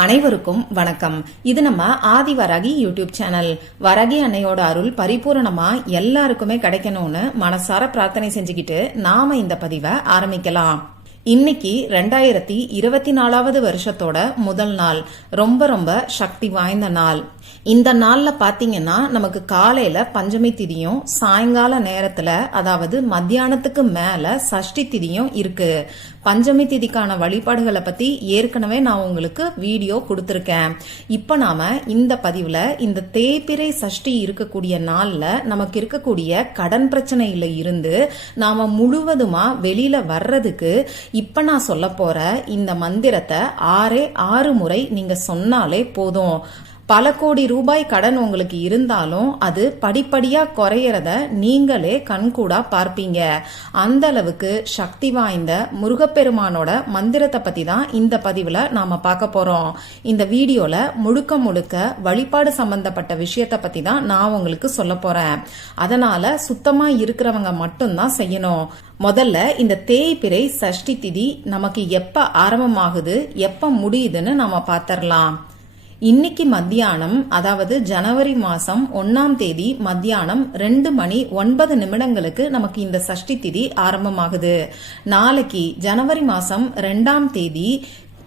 அனைவருக்கும் வணக்கம். இது நம்ம ஆதி வரகி யூடியூப் சேனல். வரகி அன்னையோட அருள் பரிபூரணமா எல்லாருக்குமே கிடைக்கணும்னு மனசார பிரார்த்தனை செஞ்சுக்கிட்டு நாம இந்த பதிவை ஆரம்பிக்கலாம். இன்னைக்கு ரெண்டாயிரத்தி இருபத்தி நாலாவது வருஷத்தோட முதல் நாள். ரொம்ப ரொம்ப சக்தி வாய்ந்த நாள். இந்த நாள்ல பாத்தீங்கன்னா நமக்கு காலையில பஞ்சமி திதியும் சாயங்கால நேரத்துல அதாவது மத்தியானத்துக்கு மேல சஷ்டி திதியும் இருக்கு. பஞ்சமி திதிக்கான வழிபாடுகளை பத்தி ஏற்கனவே நான் உங்களுக்கு வீடியோ கொடுத்துருக்கேன். இப்ப நாம இந்த பதிவுல இந்த தேய்பிரை சஷ்டி இருக்கக்கூடிய நாள்ல நமக்கு இருக்கக்கூடிய கடன் பிரச்சனையில இருந்து நாம முழுவதுமா வெளியில வர்றதுக்கு இப்ப நான் சொல்ல போற இந்த மந்திரத்தை ஆறே ஆறு முறை நீங்க சொன்னாலே போதும். பல கோடி ரூபாய் கடன் உங்களுக்கு இருந்தாலும் அது படிப்படியா குறையறத நீங்களே கண்கூடா பார்ப்பீங்க. அந்த அளவுக்கு சக்தி வாய்ந்த முருகப்பெருமானோட மந்திரத்தை பத்தி தான் இந்த பதிவுல நாம பார்க்க போறோம். இந்த வீடியோல முழுக்க முழுக்க வழிபாடு சம்பந்தப்பட்ட விஷயத்த பத்தி தான் நான் உங்களுக்கு சொல்ல போறேன். அதனால சுத்தமா இருக்கிறவங்க மட்டும்தான் செய்யணும். முதல்ல இந்த தேய்பிறை சஷ்டி திதி நமக்கு எப்ப ஆரம்பமாகுது எப்ப முடியுதுன்னு நாம பாத்திரலாம். இன்னைக்கு மத்தியானம் அதாவது ஜனவரி மாசம் ஒன்னாம் தேதி மத்தியானம் ரெண்டு மணி ஒன்பது நிமிடங்களுக்கு நமக்கு இந்த சஷ்டி திதி ஆரம்பமாகுது. நாளைக்கு ஜனவரி மாசம் ரெண்டாம் தேதி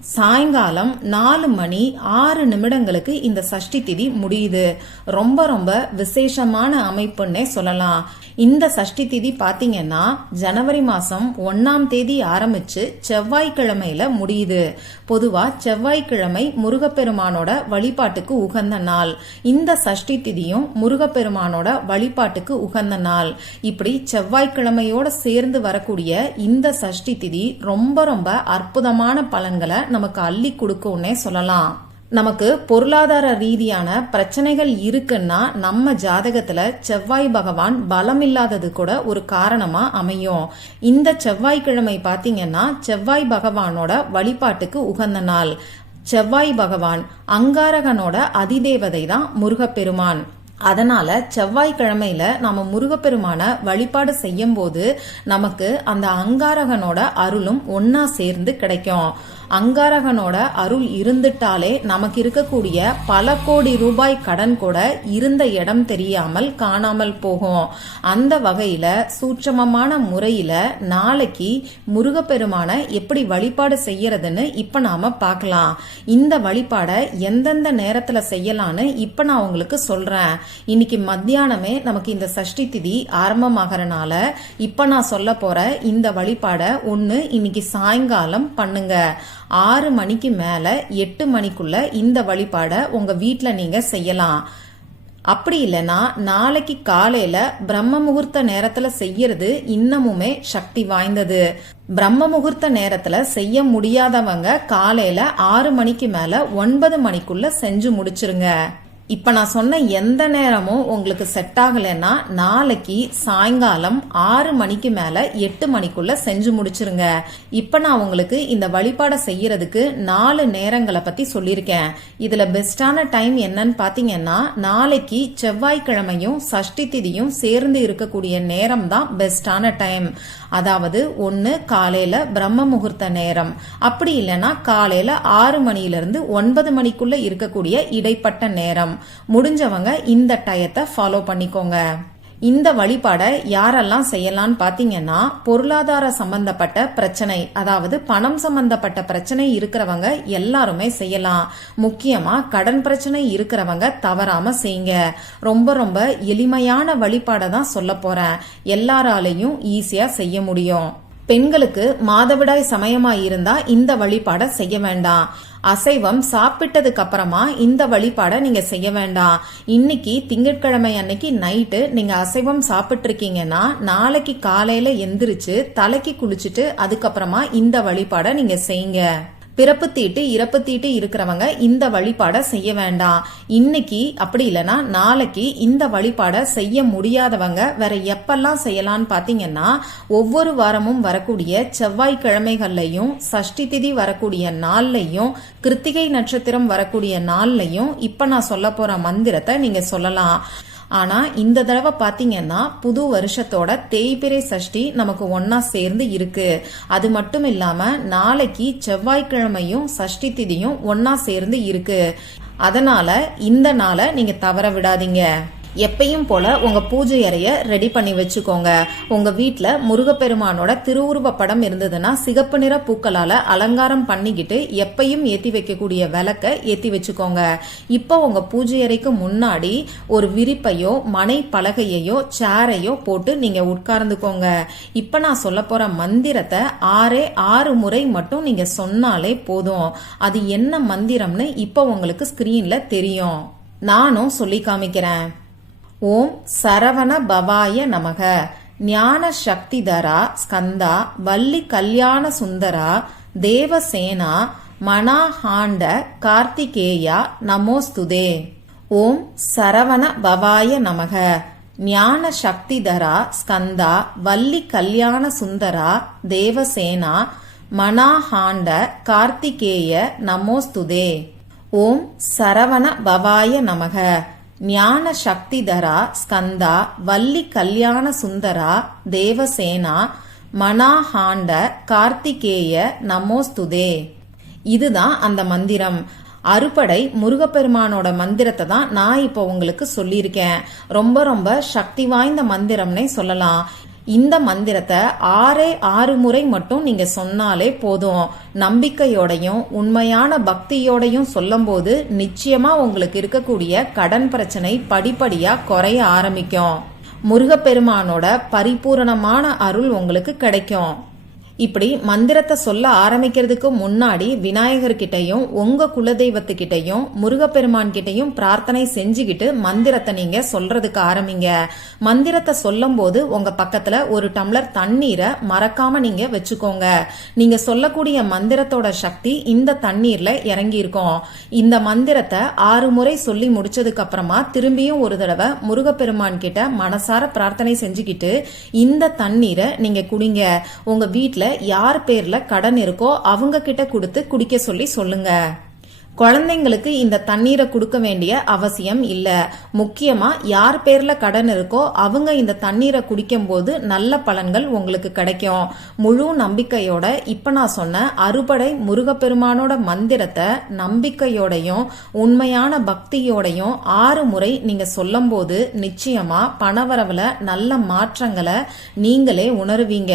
சாயங்காலம் நாலு மணி ஆறு நிமிடங்களுக்கு இந்த சஷ்டி திதி முடியுது. ரொம்ப ரொம்ப விசேஷமான அமைப்புன்னே சொல்லலாம். இந்த சஷ்டி திதி பாத்தீங்கன்னா ஜனவரி மாசம் ஒன்னாம் தேதி ஆரம்பிச்சு செவ்வாய்க்கிழமையில முடியுது. பொதுவா செவ்வாய்க்கிழமை முருகப்பெருமானோட வழிபாட்டுக்கு உகந்த நாள். இந்த சஷ்டி திதியும் முருகப்பெருமானோட வழிபாட்டுக்கு உகந்த நாள். இப்படி செவ்வாய்க்கிழமையோட சேர்ந்து வரக்கூடிய இந்த சஷ்டி திதி ரொம்ப ரொம்ப அற்புதமான பலன்களை நமக்கு அள்ளி கொடுக்கும்னே சொல்லலாம். நமக்கு பொருளாதார ரீதியான பிரச்சனைகள் இருக்குன்னா நம்ம ஜாதகத்துல செவ்வாய் பகவான் பலம் இல்லாதது கூட ஒரு காரணமா அமையும். இந்த செவ்வாய்க்கிழமை பாத்தீங்கன்னா செவ்வாய் பகவானோட வழிபாட்டுக்கு உகந்த நாள். செவ்வாய் பகவான் அங்காரகனோட அதிதேவதை தான் முருகப்பெருமான். அதனால செவ்வாய்க்கிழமையில நாம முருகப்பெருமான வழிபாடு செய்யும் போது நமக்கு அந்த அங்காரகனோட அருளும் ஒன்னா சேர்ந்து கிடைக்கும். அங்காரகனோட அருள் இருந்துட்டாலே நமக்கு இருக்கக்கூடிய பல கோடி ரூபாய் கடன் கூட இருந்த இடம் தெரியாமல் காணாமல் போகும். அந்த வகையில சூட்சமமான முறையில நாளைக்கு முருகப்பெருமான எப்படி வழிபாடு செய்யறதுன்னு இப்ப நாம பார்க்கலாம் இந்த வழிபாடை எந்தெந்த நேரத்துல செய்யலான்னு இப்ப நான் உங்களுக்கு சொல்றேன். இன்னைக்கு மத்தியானமே நமக்கு இந்த சஷ்டி திதி ஆரம்பமாகறனால இப்ப நான் சொல்ல போற இந்த வழிபாடை ஒன்று இன்னைக்கு சாயங்காலம் பண்ணுங்க. ஆறு மணிக்கு மேல எட்டு மணிக்குள்ள இந்த வழிபாடை உங்க வீட்டில் நீங்க செய்யலாம். அப்படி இல்லைன்னா நாளைக்கு காலையில பிரம்ம முகூர்த்த நேரத்துல செய்யறது இன்னமுமே சக்தி வாய்ந்தது. பிரம்ம முகூர்த்த நேரத்துல செய்ய முடியாதவங்க காலையில ஆறு மணிக்கு மேல ஒன்பது மணிக்குள்ள செஞ்சு முடிச்சிருங்க. இப்ப நான் சொன்ன எந்த நேரமும் உங்களுக்கு செட் ஆகலைன்னா நாளைக்கு சாயங்காலம் ஆறு மணிக்கு மேல எட்டு மணிக்குள்ள செஞ்சு முடிச்சிருங்க. இப்ப நான் உங்களுக்கு இந்த வழிபாடை செய்யறதுக்கு நாலு நேரங்களை பத்தி சொல்லியிருக்கேன். இதுல பெஸ்டான டைம் என்னன்னு பாத்தீங்கன்னா நாளைக்கு செவ்வாய்க்கிழமையும் சஷ்டி திதியும் சேர்ந்து இருக்கக்கூடிய நேரம் தான் பெஸ்டான டைம் அதாவது ஒன்னு காலையில பிரம்ம முகூர்த்த நேரம். அப்படி இல்லைன்னா காலையில ஆறு மணியிலிருந்து ஒன்பது மணிக்குள்ள இருக்கக்கூடிய இடைப்பட்ட நேரம். முடிஞ்சவங்க இந்த டயத்தை ஃபாலோ பண்ணிக்கோங்க. இந்த வழிபாடை யாரெல்லாம் செய்யலான்னு பாத்தீங்கன்னா பொருளாதார சம்பந்தப்பட்ட பிரச்சனை அதாவது பணம் சம்பந்தப்பட்ட பிரச்சனை இருக்கிறவங்க எல்லாருமே செய்யலாம். முக்கியமா கடன் பிரச்சனை இருக்கிறவங்க தவறாம செய்யுங்க. ரொம்ப ரொம்ப எளிமையான வழிபாடை தான் சொல்ல போறேன். எல்லாராலையும் ஈஸியா செய்ய முடியும். பெண்களுக்கு மாதவிடாய் சமயமா இருந்தா இந்த வழிபாடை செய்ய வேண்டாம். அசைவம் சாப்பிட்டதுக்கு அப்புறமா இந்த வழிபாடை நீங்க செய்ய வேண்டாம். இன்னைக்கு திங்கட்கிழமை அன்னைக்கு நைட்டு நீங்க அசைவம் சாப்பிட்டு இருக்கீங்கன்னா நாளைக்கு காலையில எந்திரிச்சு தலைக்கு குளிச்சுட்டு அதுக்கப்புறமா இந்த வழிபாடை நீங்க செய்யுங்க. பிறப்பு தீட்டு இறப்பு தீட்டு இருக்கிறவங்க இந்த வழிபாடை செய்ய வேண்டாம். இன்னைக்கு அப்படி இல்லைன்னா நாளைக்கு இந்த வழிபாடை செய்ய முடியாதவங்க வேற எப்பெல்லாம் செய்யலாம்னு பாத்தீங்கன்னா ஒவ்வொரு வாரமும் வரக்கூடிய செவ்வாய்க்கிழமைகள்லையும் சஷ்டி திதி வரக்கூடிய நாள்லையும் கிருத்திகை நட்சத்திரம் வரக்கூடிய நாள்லையும் இப்ப நான் சொல்ல போற மந்திரத்தை நீங்க சொல்லலாம். ஆனா இந்த தடவை பாத்தீங்கன்னா புது வருஷத்தோட தேய்பிரை சஷ்டி நமக்கு ஒன்னா சேர்ந்து இருக்கு. அது மட்டும் இல்லாம நாளைக்கு செவ்வாய்க்கிழமையும் சஷ்டி திதியும் ஒன்னா சேர்ந்து இருக்கு. அதனால இந்த நாளை நீங்க தவற விடாதீங்க. எப்பயும் போல உங்க பூஜை அறைய ரெடி பண்ணி வச்சுக்கோங்க. உங்க வீட்ல முருகப்பெருமானோட திருவுருவ படம் இருந்ததுன்னா சிகப்பு நிற பூக்களால அலங்காரம் பண்ணிக்கிட்டு எப்பயும் ஏத்தி வைக்கக்கூடிய விளக்க ஏத்தி வச்சுக்கோங்க. இப்போ உங்க பூஜை அறைக்கு முன்னாடி ஒரு விரிப்பையோ மனை பலகையையோ சேரையோ போட்டு நீங்க உட்கார்ந்துக்கோங்க. இப்ப நான் சொல்ல போற மந்திரத்தை ஆறே ஆறு முறை மட்டும் நீங்க சொன்னாலே போதும். அது என்ன மந்திரம்னு இப்போ உங்களுக்கு ஸ்கிரீன்ல தெரியும். நானும் சொல்லி காமிக்கிறேன். ஓம் சரவண பவாய நமக. ஞான சக்திதரா ஸ்கந்தா வள்ளி கல்யாண சுந்தரா தேவசேனா மனாஹாண்ட கார்த்திகேயா நமோஸ்துதே. ஓம் சரவண பவாய நமக. ஞான சக்திதரா ஸ்கந்தா வள்ளி கல்யாண சுந்தரா தேவசேனா மனாஹாண்ட கார்த்திகேய நமோஸ்துதே. ஓம் சரவண பவாய நமக. ஞான சக்திதரா ஸ்கந்தா வள்ளி கல்யாண சுந்தரா தேவசேனா மனாஹாண்ட கார்த்திகேய நமோஸ்துதே. இதுதான் அந்த மந்திரம். அறுபடை முருகப்பெருமானோட மந்திரத்தை தான் நான் இப்போ உங்களுக்கு சொல்லியிருக்கேன். ரொம்ப ரொம்ப சக்தி வாய்ந்த மந்திரம்னே சொல்லலாம். இந்த மந்திரத்தை ஆறே ஆறு முறை மட்டும் நீங்க சொன்னாலே போதும். நம்பிக்கையோடையும் உண்மையான பக்தியோடையும் சொல்லும்போது நிச்சயமா உங்களுக்கு இருக்கக்கூடிய கடன் பிரச்சனை படிப்படியா குறைய ஆரம்பிக்கும். முருகப்பெருமானோட பரிபூரணமான அருள் உங்களுக்கு கிடைக்கும். இப்படி மந்திரத்தை சொல்ல ஆரம்பிக்கிறதுக்கு முன்னாடி விநாயகர் கிட்டயும் உங்க குலதெய்வத்துக்கிட்டையும் முருகப்பெருமான் கிட்டையும் பிரார்த்தனை செஞ்சுக்கிட்டு மந்திரத்தை நீங்க சொல்றதுக்கு ஆரம்பிங்க. மந்திரத்தை சொல்லும் போது உங்க பக்கத்துல ஒரு டம்ளர் தண்ணீரை மறக்காம நீங்க வச்சுக்கோங்க. நீங்க சொல்லக்கூடிய மந்திரத்தோட சக்தி இந்த தண்ணீர்ல இறங்கி இருக்கும் இந்த மந்திரத்தை ஆறு முறை சொல்லி முடிச்சதுக்கு அப்புறமா திரும்பியும் ஒரு தடவை முருகப்பெருமான் கிட்ட மனசார பிரார்த்தனை செஞ்சுக்கிட்டு இந்த தண்ணீரை நீங்க குடிங்க. உங்க வீட்டுல யார் பேர்ல கடன் இருக்கோ அவங்க கிட்ட கொடுத்து குடிக்க சொல்லி சொல்லுங்க. குழந்தைங்களுக்கு இந்த தண்ணீரை கொடுக்க வேண்டிய அவசியம் இல்ல. முக்கியமா யார் பேர்ல கடன் இருக்கோ அவங்க இந்த தண்ணீரை குடிக்கும் போது நல்ல பலன்கள் உங்களுக்கு கிடைக்கும். முழு நம்பிக்கையோட இப்ப நான் சொன்ன அறுபடை முருகப்பெருமானோட மந்திரத்தை நம்பிக்கையோடையும் உண்மையான பக்தியோடையும் ஆறு முறை நீங்க சொல்லும் போது நிச்சயமா பணவரவுல நல்ல மாற்றங்களை நீங்களே உணருவீங்க.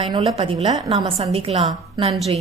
பயனுள்ள பதிவுல நாம சந்திக்கலாம். நன்றி.